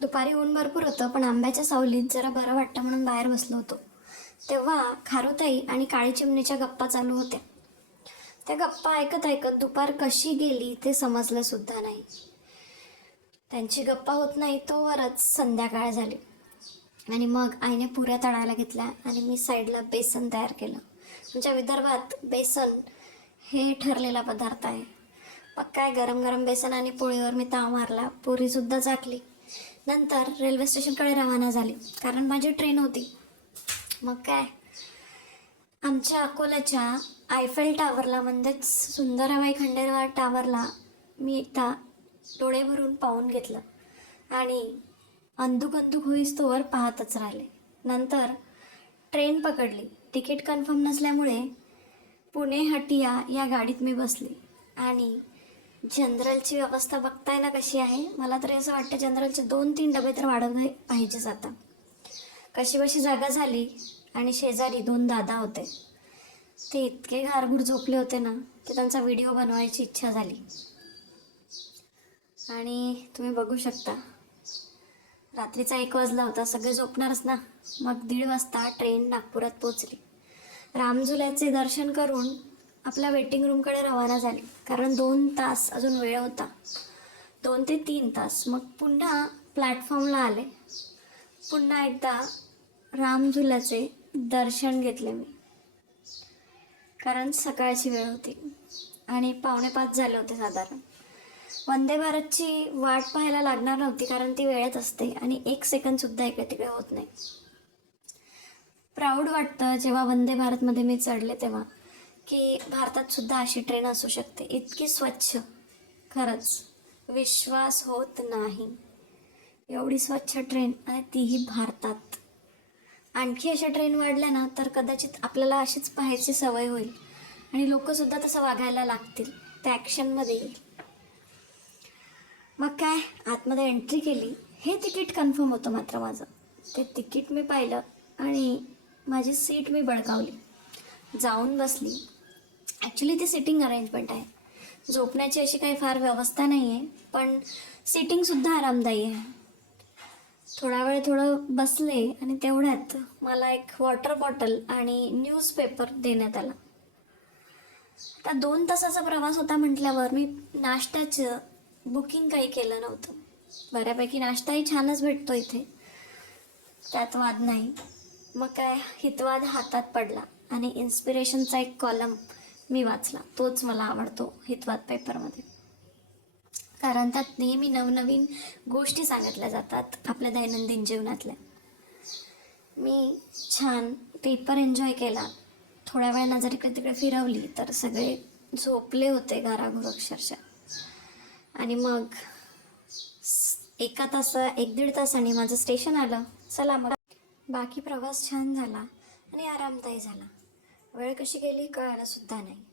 दुपारी ऊन भरपूर होतं पण आंब्याच्या सावलीत जरा बरं वाटतं म्हणून बाहेर बसलो होतो. तेव्हा खारुताई आणि काळी चिमणीच्या गप्पा चालू होत्या. त्या गप्पा ऐकत ऐकत दुपार कशी गेली ते समजलं सुद्धा नाही. त्यांची गप्पा होत नाही तोवरच संध्याकाळ झाली. आणि मग आईने पुऱ्या तळायला घेतल्या आणि मी साईडला बेसन तयार केलं. आमच्या विदर्भात बेसन हे ठरलेला पदार्थ आहे. मग काय गरम गरम बेसन आणि पोळीवर मी ताव मारला. पुरीसुद्धा झाकली. नंतर रेल्वे स्टेशनकडे रवाना झाली. कारण माझी ट्रेन होती. मग काय? आमच्या अकोल्याच्या आयफेल टावरला म्हणजेच सुंदराबाई खंडेराव टावरला मी एकदा डोळे भरून पाहून घेतलं. आणि अंदुक अंदुक होईस्तोवर पाहतच राहिले. नंतर ट्रेन पकडली. तिकीट कन्फर्म नसल्यामुळे पुणे हटिया या गाडीत मी बसली. आणि जनरलची व्यवस्था बघताय ना कशी आहे? मला तरी असं वाटतं जनरलचे दोन तीन डबे तर वाढवले पाहिजेच आता. कशी बशी जागा झाली आणि शेजारी दोन दादा होते ते इतके घारघूर झोपले होते ना की त्यांचा व्हिडिओ बनवायची इच्छा झाली. आणि तुम्ही बघू शकता रात्रीचा एक वाजला होता सगळे झोपणारच ना. मग दीड वाजता ट्रेन नागपुरात पोचली रामझुल्याचे दर्शन करून आपल्या वेटिंग रूमकडे रवाना झाली. कारण दोन तास अजून वेळ होता. दोन ते तीन तास. मग पुन्हा प्लॅटफॉर्मला आले. पुन्हा एकदा रामझुल्याचे दर्शन घेतले मी. कारण सकाळची वेळ होती. आणि पावणे पाच झाले होते साधारण. वंदे भारतची वाट पाहायला लागणार नव्हती कारण ती वेळेत असते आणि एक सेकंदसुद्धा इकडे तिकडे होत नाही. प्राऊड वाटतं जेव्हा वंदे भारतमध्ये मी चढले तेव्हा. की भारतात सुद्धा अशी ट्रेन असू शकते. इतकी स्वच्छ. खरंच. विश्वास होत नाही. एवढी स्वच्छ ट्रेन आणि तीही भारतात. आणखी अशा ट्रेन वाढल्या ना तर कदाचित आपल्याला अशीच पाहायची सवय होईल. आणि लोकंसुद्धा तसं वागायला लागतील. त्या ॲक्शनमध्ये येईल. मग काय? आतमध्ये एंट्री केली. हे तिकीट कन्फर्म होतं मात्र माझं. ते तिकीट मी पाहिलं आणि माझी सीट मी बळकावली जाऊन बसली. ॲक्च्युली ती सिटिंग अरेंजमेंट आहे. झोपण्याची अशी काही फार व्यवस्था नाही आहे पण सिटिंगसुद्धा आरामदायी आहे. थोडा वेळ थोडं बसले आणि तेवढ्यात मला एक वॉटर बॉटल आणि न्यूजपेपर देण्यात आला. आता दोन तासाचा प्रवास होता म्हटल्यावर मी नाश्त्याचं बुकिंग काही केलं नव्हतं. बऱ्यापैकी नाश्ताही छानच भेटतो इथे. त्यात वाद नाही. मग काय हितवाद हातात पडला आणि इन्स्पिरेशनचा एक कॉलम मी वाचला. तोच मला आवडतो हितवाद पेपरमध्ये कारण त्यात नेहमी नवनवीन गोष्टी सांगितल्या जातात आपल्या दैनंदिन जीवनातल्या. मी छान पेपर एन्जॉय केला. थोड्या वेळानं जर इकडे तिकडे फिरवली तर सगळे झोपले होते घराघर अक्षरशः. आणि मग एका तासा एक दीड तासाने माझं स्टेशन आलं. चला मग. बाकी प्रवास छान झाला आणि आरामदायी झाला. वेळ कशी गेली कळायला सुद्धा नाही.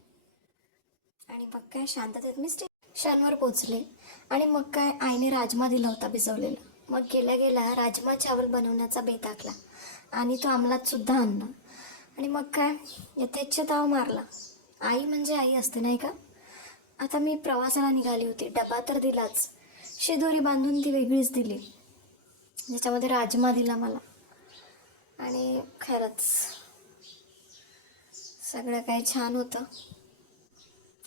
आणि मग काय शांततेत मी स्टेशनवर पोचले. आणि मग काय आईने राजमा दिला होता भिजवलेला. मग गेल्या गेल्या राजमा चावल बनवण्याचा बेत आखला. आणि तो अंमलात सुद्धा आणला. आणि मग काय यथेच्छ ताव मारला. आई म्हणजे आई असते नाही का? आता मी प्रवासाला निघाली होती. डबा तर दिलाच. शिदोरी बांधून ती वेगळीच दिली. ज्याच्यामध्ये राजमा दिला मला. आणि खरंच सगळं काही छान होतं.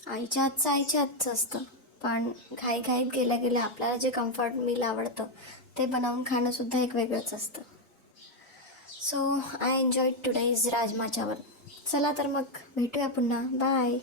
आईच्या हातचं आईच्या हातचं असतं. पण घाई घाईत गेल्या गेल्या आपल्याला जे कम्फर्ट मील आवडतं ते बनवून खाणंसुद्धा एक वेगळंच असतं. So I enjoy today is rajma chawal चला तर मग भेटूया पुन्हा. बाय